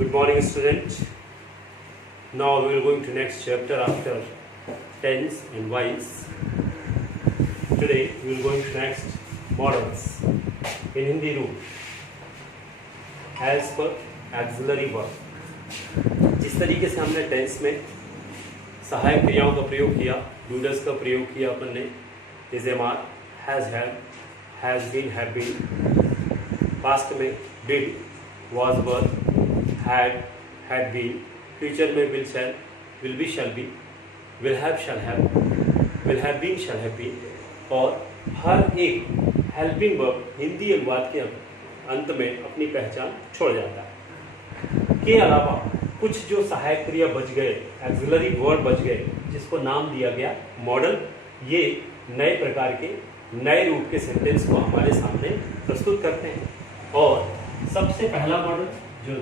Good morning, student. Now we are going to next chapter after tense and voice. Today we are going to next models in Hindi rule as per auxiliary verb. जिस तरीके से हमने tense में सहायक क्रियाओं का प्रयोग किया, डूडस का प्रयोग किया अपन ने, is am are, has had, has been, have been, past में did, was were, had been, future में will shall, will be shall be, will have been shall have been, और हर एक हेल्पिंग वर्ब हिंदी अनुवाद के अंत में अपनी पहचान छोड़ जाता है। के अलावा कुछ जो सहायक क्रिया बच गए, एक्सिलरी वर्ड बच गए, जिसको नाम दिया गया मॉडल, ये नए प्रकार के नए रूप के सेंटेंस को हमारे सामने प्रस्तुत करते हैं। और सबसे पहला मॉडल जो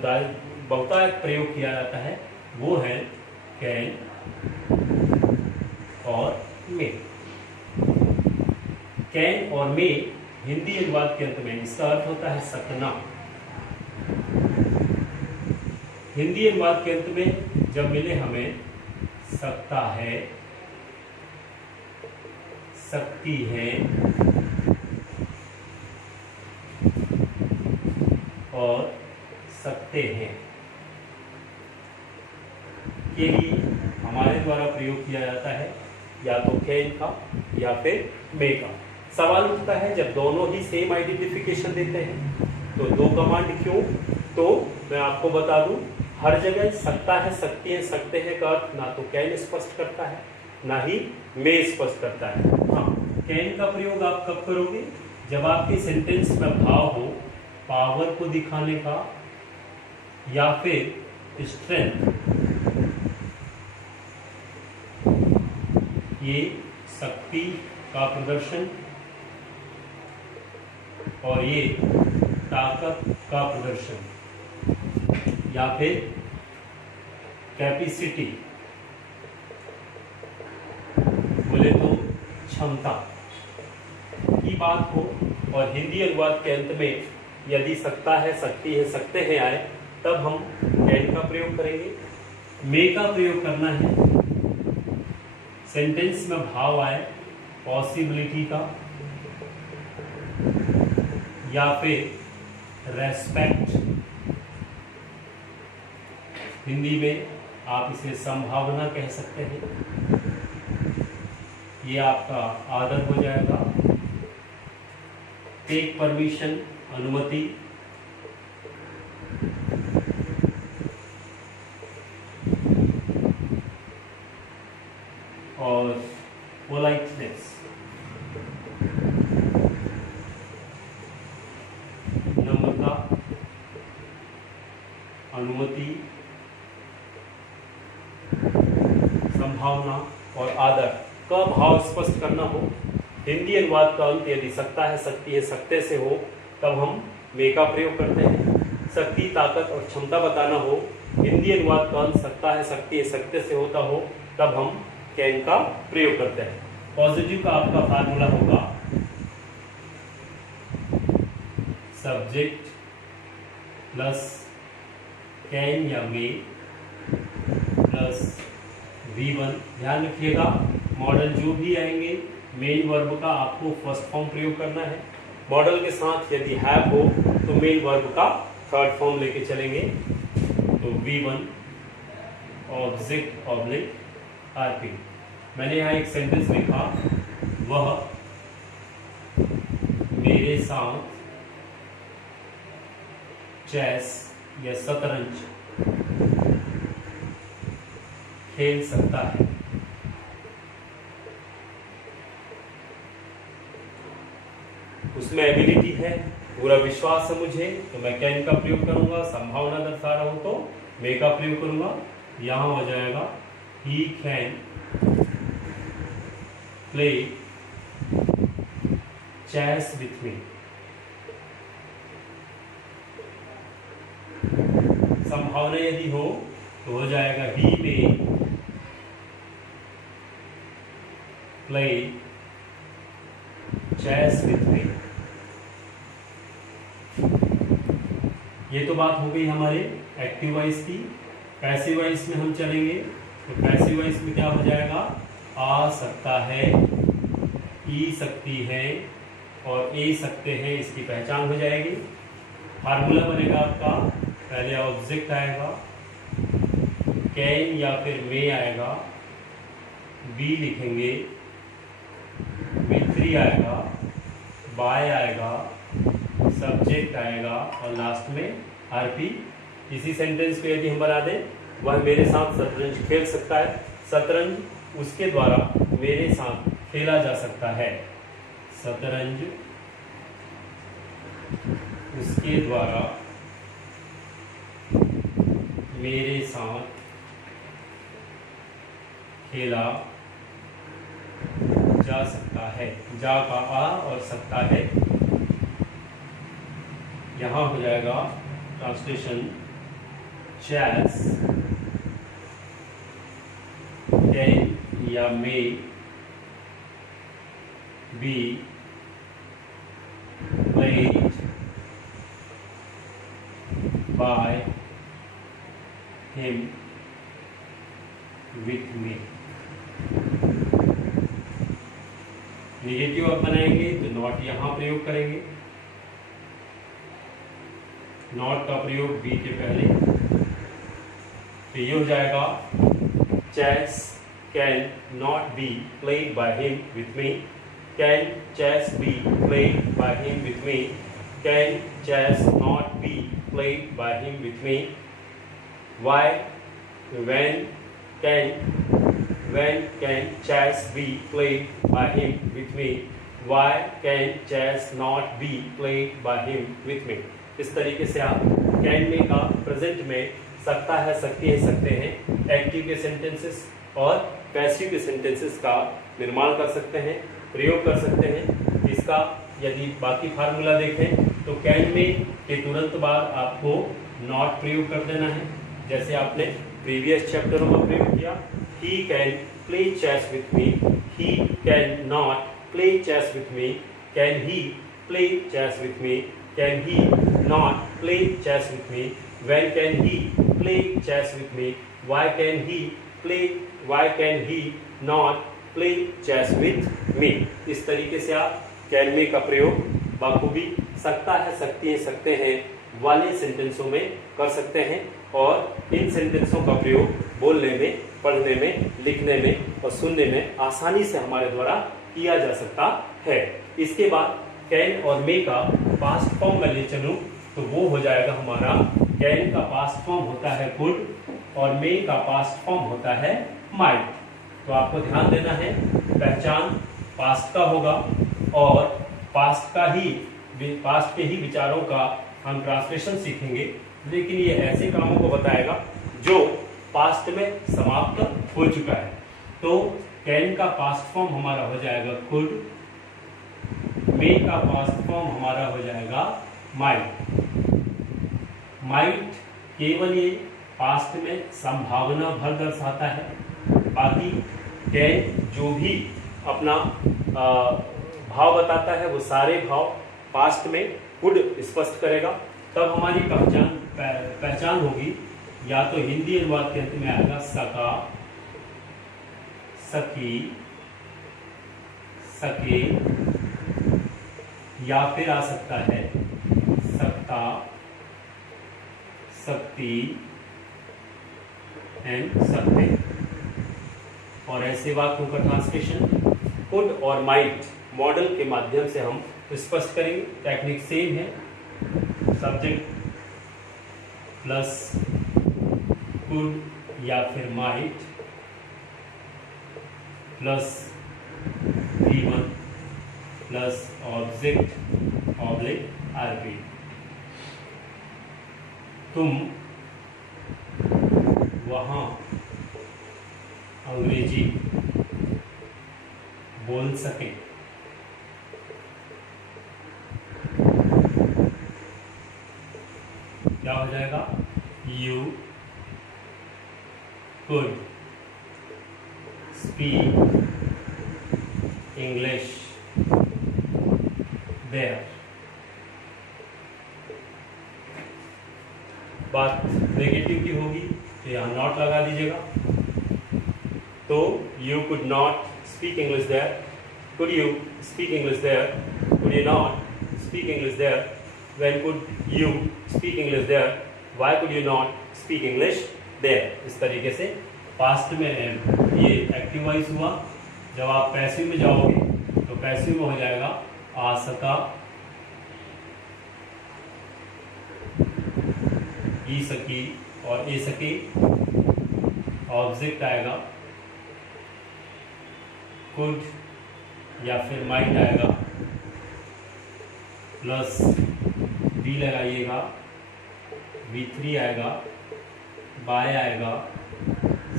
बहुतायत प्रयोग किया जाता है वो है कैन और मे। कैन और मे हिंदी अनुवाद के अंत में इसका अर्थ होता है सकना। हिंदी अनुवाद के अंत में जब मिले हमें सकता है, सकती है और सकते हैं के लिए हमारे द्वारा प्रयोग किया जाता है या तो कैन का या फिर मे का। सवाल उठता है जब दोनों ही सेम आइडेंटिफिकेशन देते हैं तो दो कमांड क्यों? तो मैं आपको बता दूं, हर जगह सकता है, सकती है, सकते हैं का अर्थ ना तो कैन स्पष्ट करता है ना ही मे स्पष्ट करता है। हाँ, कैन का प्रयोग आप कब करोगे? जब आपके सेंटेंस में भाव हो पावर को दिखाने का या फिर स्ट्रेंथ। ये शक्ति का प्रदर्शन और ये ताकत का प्रदर्शन या फिर कैपेसिटी, बोले तो क्षमता की बात हो। और हिंदी अनुवाद के अंत में यदि सकता है, सकती है, सकते हैं आए तब हम कैन का प्रयोग करेंगे। मे का प्रयोग करना है सेंटेंस में भाव आए पॉसिबिलिटी का या फिर रेस्पेक्ट, हिंदी में आप इसे संभावना कह सकते हैं, ये आपका आदर हो जाएगा। टेक परमिशन, अनुमति, और पोलाइटनेस, नम्रता, अनुमति, संभावना और आदर का भाव स्पष्ट करना हो। हिंदी अनुवाद का अंत यदि सकता है, सकती है, सकते से हो तब हम मे का प्रयोग करते हैं। शक्ति, ताकत और क्षमता बताना हो, हिंदी अनुवाद का अंत सकता है, सकती है, सकते से होता हो तब हम कैन का प्रयोग करते हैं। पॉजिटिव का आपका फार्मूला होगा सब्जेक्ट प्लस कैन या मे प्लस V1। ध्यान रखिएगा, मॉडल जो भी आएंगे मेन वर्ब का आपको फर्स्ट फॉर्म प्रयोग करना है। मॉडल के साथ यदि हैव हो तो मेन वर्ब का थर्ड फॉर्म लेके चलेंगे। तो V1 ऑब्जेक्ट ऑब्लिक RP। मैंने यहाँ एक सेंटेंस लिखा, वह मेरे साथ चेस या शतरंज खेल सकता है। उसमें एबिलिटी है, पूरा विश्वास है मुझे, तो मैं कैन का प्रयोग करूंगा। संभावना दर्शा रहा हूं तो मे का प्रयोग करूंगा। यहां हो जाएगा ही can play chess with me. संभावना यदि हो तो हो जाएगा ही may play chess with me. ये तो बात हो गई हमारे एक्टिव वॉइस की। पैसिव वॉइस में हम चलेंगे तो पैसिव वॉइस में क्या हो जाएगा, आ सकता है, ई सकती है और ए सकते हैं, इसकी पहचान हो जाएगी। फार्मूला बनेगा आपका, पहले ऑब्जेक्ट आएगा, कैन या फिर मे आएगा, बी लिखेंगे, V3 आएगा, बाय आएगा, सब्जेक्ट आएगा और लास्ट में आरपी। इसी सेंटेंस को यदि हम बना दें, वह मेरे साथ शतरंज खेल सकता है, शतरंज उसके द्वारा मेरे साथ खेला जा सकता है, शतरंज उसके द्वारा मेरे साथ खेला जा सकता है। जा का आ और सकता है, यहाँ हो जाएगा ट्रांसलेशन, चेस कैन या may be played by him with me. Negative आप बनाएंगे तो नॉट यहां प्रयोग करेंगे, नॉट का प्रयोग बी के पहले, तो ये हो जाएगा chess can not be played by him with me, can chess be played by him with me, can chess not be played by him with me, why, when can chess be played by him with me, why can chess not be played by him with me। इस तरीके से आप can में का present में सकता है, सकती है, सकते हैं, एक्टिव के सेंटेंसेस और पैसिव के सेंटेंसेस का निर्माण कर सकते हैं, प्रयोग कर सकते हैं। इसका यदि बाकी फार्मूला देखें तो कैन में के तुरंत बाद आपको नॉट प्रयोग कर देना है, जैसे आपने प्रीवियस चैप्टरों में प्रयोग किया। He can play chess with me, he can not play chess with me, can he play chess with me, can he not play chess with me, when can he play chess with me, why can he not play chess with me। इस तरीके से आप can में का प्रयोग बखूबी सकता है, सकती है, सकते हैं वाले सेंटेंसों में कर सकते हैं और इन सेंटेंसों का प्रयोग बोलने में, पढ़ने में, लिखने में और सुनने में आसानी से हमारे द्वारा किया जा सकता है। इसके बाद कैन और मे का पास्ट फॉर्म में ले चलूं तो वो हो जाएगा हमारा, कैन का पास्ट फॉर्म होता है कुड और मे का पास्ट फॉर्म होता है माइट। तो आपको ध्यान देना है, पहचान पास्ट का होगा और पास्ट के ही विचारों का हम ट्रांसलेशन सीखेंगे, लेकिन ये ऐसे कामों को बताएगा जो पास्ट में समाप्त हो चुका है। तो कैन का पास्ट फॉर्म हमारा हो जाएगा कुड, मे का पास्ट फॉर्म हमारा हो जाएगा माइट। माइट केवल ये पास्ट में संभावना भर दर्शाता है, बाकी कैन जो भी अपना भाव बताता है वो सारे भाव पास्ट में कुड स्पष्ट करेगा। तब हमारी पहचान होगी, या तो हिंदी अनुवाद के अंत में आएगा सका, सकी, सके, या फिर आ सकता है सकता, सकती एंड सकते। और ऐसे वाक्यों का ट्रांसलेशन कुड और माइट मॉडल के माध्यम से हम स्पष्ट करेंगे। टेक्निक सेम है, सब्जेक्ट प्लस कुड या फिर might plus V1 plus object oblique RP. तुम वहाँ अंग्रेजी बोल सके। क्या हो जाएगा, you could speak English there। बात नेगेटिव की होगी तो यहाँ नॉट लगा दीजिएगा। तो you could not speak English there, could you speak English there, could you not speak English there, when could you speak English there, why could you not speak English there. इस तरीके से past में ये active voice हुआ। जब आप passive में जाओगे तो पैसिव में हो जाएगा आ सका, ई सकी और ए सकी। ऑब्जेक्ट आएगा कुड या फिर माइट आएगा, प्लस बी लगाइएगा, V3 आएगा, बाय आएगा,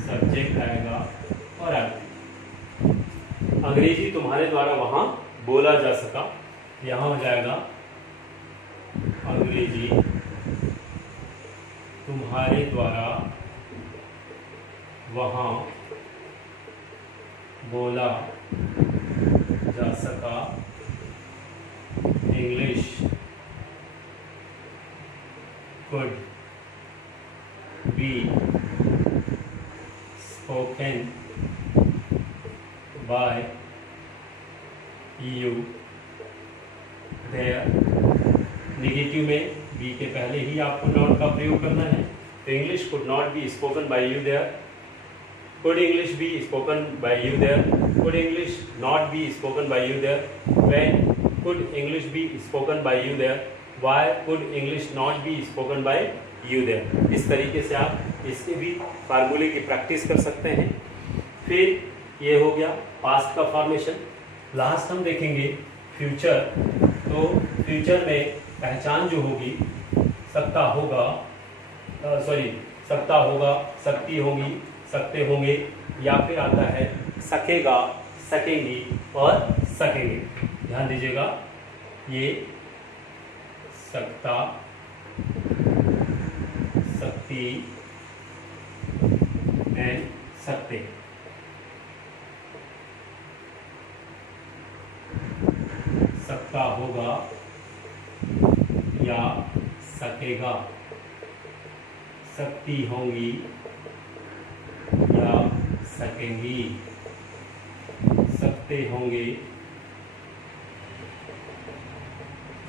सब्जेक्ट आएगा और आगे। अंग्रेजी तुम्हारे द्वारा वहां बोला जा सका, यहां हो जाएगा अंग्रेजी तुम्हारे द्वारा वहां बोला जा सका, English could be spoken by you there। Negative में बी के पहले ही आपको नॉट का प्रयोग करना है। तो English could not be spoken by you there, could English be spoken by you there, could English not be spoken by you there, when could English be spoken by you there, why could English not be spoken by you there. इस तरीके से आप इसके भी फार्मूले की practice कर सकते हैं। फिर ये हो गया पास्ट का फॉर्मेशन। लास्ट हम देखेंगे फ्यूचर। तो फ्यूचर में पहचान जो होगी सकता होगा, सकता होगा, सकती होगी, सकते होंगे, या फिर आता है सकेगा, सकेंगी और सकेंगे। ध्यान दीजिएगा, ये सकता, सकती एंड सकते। सकता होगा या सकेगा, सकती होंगी या सकेंगी, सकते होंगे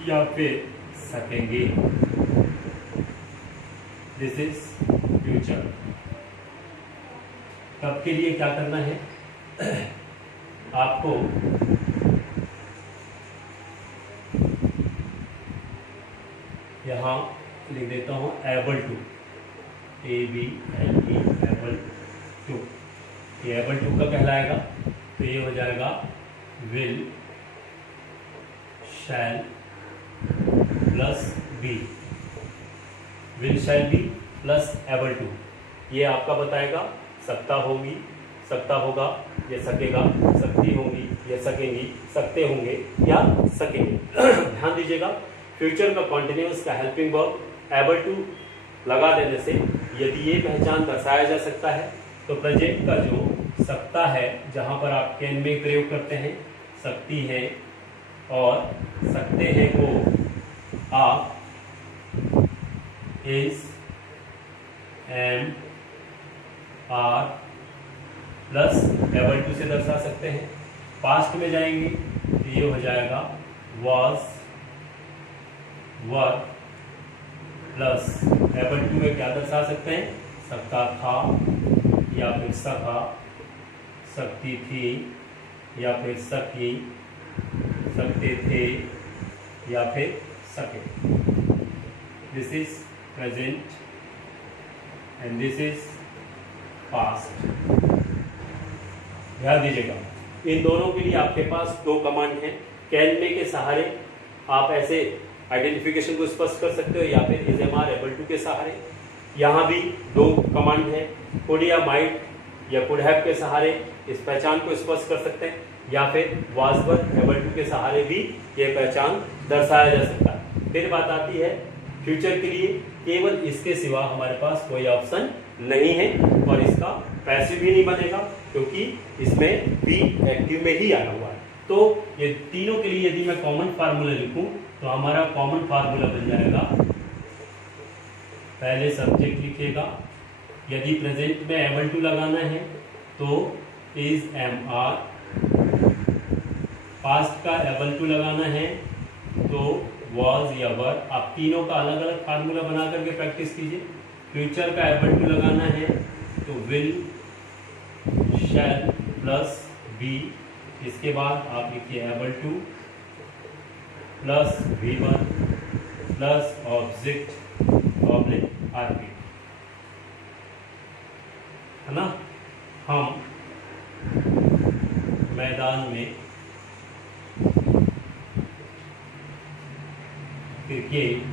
या फिर सकेंगे। This is future. कब के लिए क्या करना है आपको, यहां लिख देता हूं able to, ABLE, able to. ये एबल टू का कहलाएगा। तो ये हो जाएगा will, shall plus be, will shall be plus able to. ये आपका बताएगा सकता होगी, सकता होगा या सकेगा, सकती होंगी या सकेंगी, सकते होंगे या सकेंगे। ध्यान दीजिएगा, फ्यूचर का कॉन्टिन्यूअस का हेल्पिंग वर्ब एबल टू लगा देने से यदि ये पहचान दर्शाया जा सकता है तो प्रेजेंट का जो सकता है, जहां पर आप कैन में प्रयोग करते हैं, सकती है और सकते हैं को आप is, am, are plus able to से दर्शा सकते हैं। पास्ट में जाएंगे तो ये हो जाएगा was, were plus able to में क्या दर्शा सकते हैं, सकता था या फिर सका, सकती थी या फिर सकी, सकते थे या फिर सके। This is present and this is past. ध्यान दीजिएगा, इन दोनों के लिए आपके पास दो कमांड हैं। कैन में के सहारे आप ऐसे आइडेंटिफिकेशन को स्पष्ट कर सकते हो, या फिर is, am, are, able to के सहारे। यहाँ भी दो कमांड है, कुड या माइट या कुड हैव के सहारे इस पहचान को स्पष्ट कर सकते हैं, या फिर वाज, वर, एबल टू के सहारे भी ये पहचान दर्शाया जा सकता है। फिर बात आती है फ्यूचर के लिए, केवल इसके सिवा हमारे पास कोई ऑप्शन नहीं है और इसका पैसिव भी नहीं बनेगा क्योंकि इसमें बी एक्टिव में ही आया हुआ है। तो ये तीनों के लिए यदि मैं कॉमन फार्मूला लिखूं तो हमारा कॉमन फार्मूला बन जाएगा पहले सब्जेक्ट लिखिएगा, यदि प्रेजेंट में एबल टू लगाना है तो इज एम आर, पास्ट का एबल टू लगाना है तो वॉज या वर। आप तीनों का अलग अलग फार्मूला बना करके प्रैक्टिस कीजिए। फ्यूचर का एबल टू लगाना है तो विल, शैल प्लस बी, इसके बाद आप लिखिए able two plus V1 plus object object RP, है ना। हम मैदान में क्रिकेट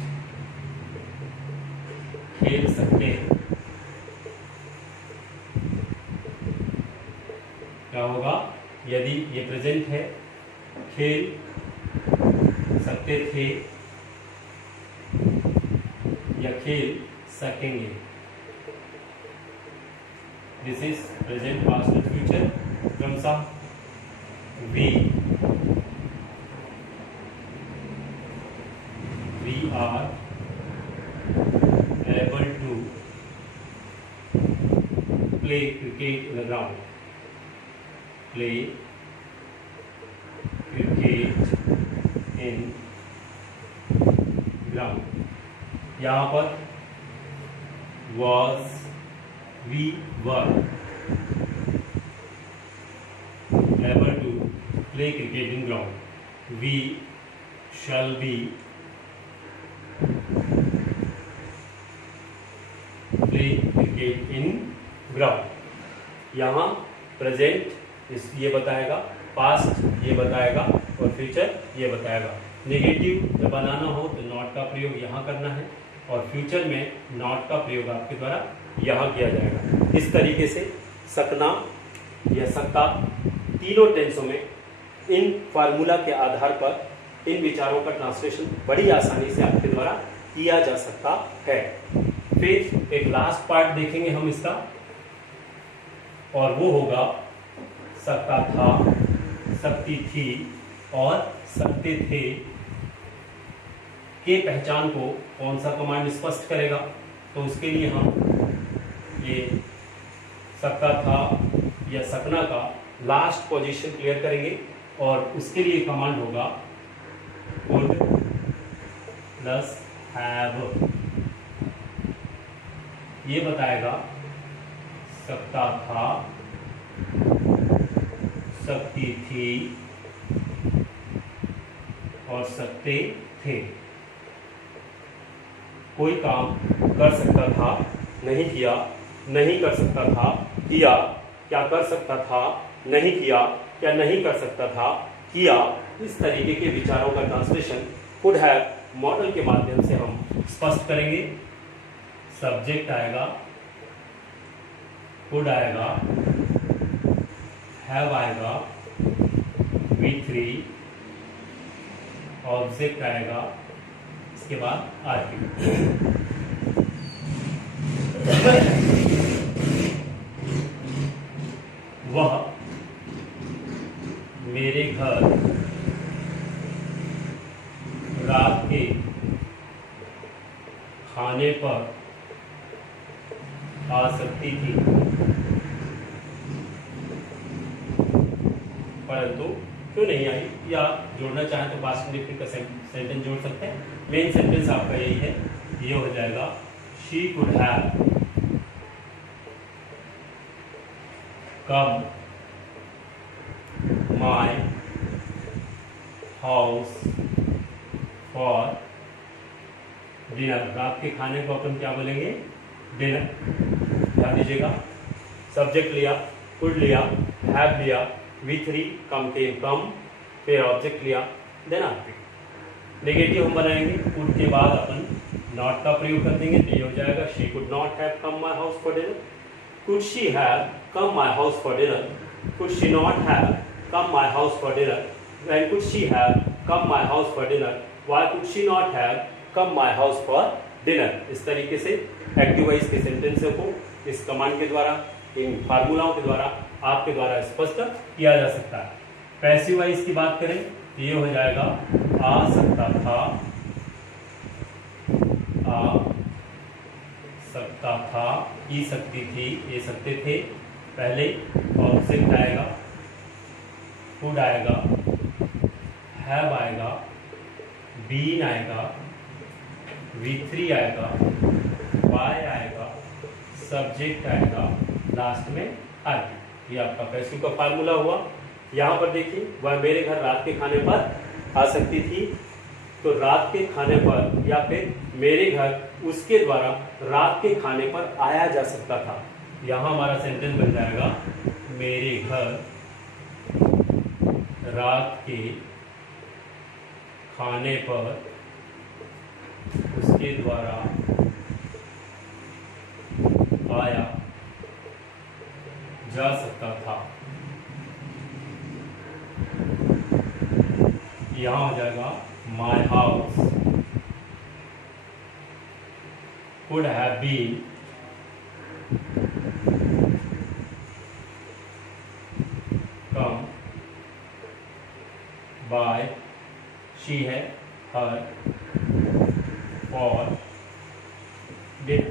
खेल सकते हैं। क्या होगा? यदि ये प्रेजेंट है, खेल सकते थे या खेल सकेंगे। दिस इज प्रेजेंट, पास्ट और फ्यूचर क्रमशः। we are able to play cricket in the ground. Play cricket in ground. यहाँ पर was, we were able to play cricket in ground. We shall be play cricket in ground। यहाँ present ये बताएगा, past ये बताएगा और future ये बताएगा। नेगेटिव जब बनाना हो तो नॉट का प्रयोग यहाँ करना है और फ्यूचर में नॉट का प्रयोग आपके द्वारा यहाँ किया जाएगा। इस तरीके से सकना या सकता तीनों टेंसों में इन फार्मूला के आधार पर इन विचारों का ट्रांसलेशन बड़ी आसानी से आपके द्वारा किया जा सकता है। फिर एक लास्ट पार्ट देखेंगे हम इसका, और वो होगा सकता था, सकती थी और सकते थे के पहचान को कौन सा कमांड स्पष्ट करेगा। तो उसके लिए हम ये सकता था या सकना का लास्ट पोजीशन क्लियर करेंगे और उसके लिए कमांड होगा कुड प्लस हैव। ये बताएगा सकता था, सकती थी और सकते थे। कोई काम कर सकता था, नहीं किया, नहीं कर सकता था, किया, क्या कर सकता था, नहीं किया, क्या नहीं कर सकता था, किया। इस तरीके के विचारों का ट्रांसलेशन कुड हैव मॉडल के माध्यम से हम स्पष्ट करेंगे। सब्जेक्ट आएगा, कुड आएगा, हैव आएगा, V3, ऑब्जेक्ट आएगा, इसके बाद आरपी। वह मेरे घर रात के खाने पर आ सकती थी, परंतु क्यों नहीं आई। या जोड़ना चाहें तो पास्ट इंडेफिनिट का सेंटेंस जोड़ सकते हैं। मेन सेंटेंस आपका यही है, ये हो जाएगा she could have come my house for dinner. रात के खाने को अपन क्या बोलेंगे? डिनर। ध्यान दीजिएगा, सब्जेक्ट लिया, कुड लिया, हैव लिया, V3 कम के कम, फिर ऑब्जेक्ट लिया, देन आरपी। नेगेटिव हम बनाएंगे, कुड के बाद अपन नॉट का प्रयोग कर देंगे तो ये हो जाएगा she could not have come my house for dinner. Could she have come my house for dinner? Could she not have come my house for dinner? When could she have come my house for dinner? Why could she not have come my house for dinner? इस तरीके से active voice के सेंटेंसों को इस command के द्वारा, इन फार्मूलाओं के द्वारा आपके द्वारा स्पष्ट किया जा सकता है। पैसिव वॉइस की बात करें तो ये हो जाएगा आ सकता था, आ सकता था, की सकती थी, ये सकते थे पहले, ऑब्जेक्ट आएगा, कुड आएगा, हैव आएगा, बीन आएगा, V3 आएगा, वाई आएगा, सब्जेक्ट आएगा, लास्ट में आर। ये आपका पैसिव का फार्मूला हुआ। यहाँ पर देखिए, वह मेरे घर रात के खाने पर आ सकती थी, तो रात के खाने पर या फिर मेरे घर उसके द्वारा रात के खाने पर आया जा सकता था। यहाँ हमारा सेंटेंस बन जाएगा, मेरे घर रात के खाने पर उसके द्वारा आया जा सकता था। यहाँ हो जाएगा, my house could have been come by, she है, her, for, did।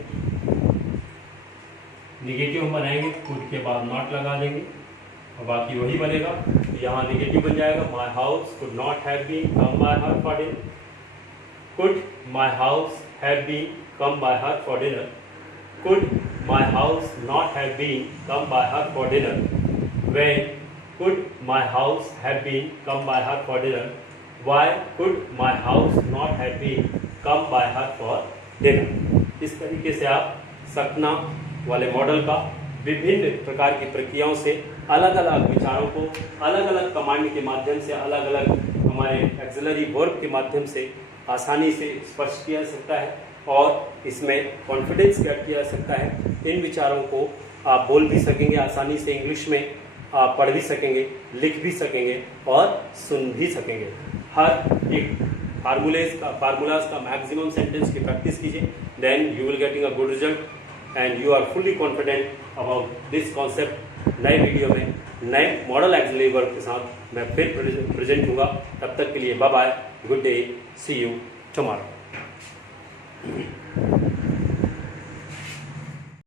निगेटिव हम बनाएंगे, could के बाद नॉट लगा देंगे और बाकी वही बनेगा। यहाँ निगेटिव बन जाएगा, my house could not have been come by her for dinner. Could my house have been come by her for dinner? Could my house not have been come by her for dinner? When could my house have been come by her for dinner? Why could my house not have been come by her for dinner? इस तरीके से आप सकना वाले model का विभिन्न प्रकार की प्रक्रियाओं से अलग अलग विचारों को अलग अलग कमांड के माध्यम से, अलग अलग हमारे एक्सिलरी वर्ब के माध्यम से आसानी से स्पष्ट किया जा सकता है और इसमें कॉन्फिडेंस ऐड किया जा सकता है। इन विचारों को आप बोल भी सकेंगे आसानी से, इंग्लिश में आप पढ़ भी सकेंगे, लिख भी सकेंगे और सुन भी सकेंगे। हर एक फार्मूलाज का मैक्सिमम सेंटेंस की प्रैक्टिस कीजिए, then you will getting a good result and you are fully confident about this concept. नए वीडियो में नए मॉडल एक्सिलरी वर्ब के साथ मैं फिर प्रेजेंट होगा। तब तक के लिए bye bye, good day, see you tomorrow.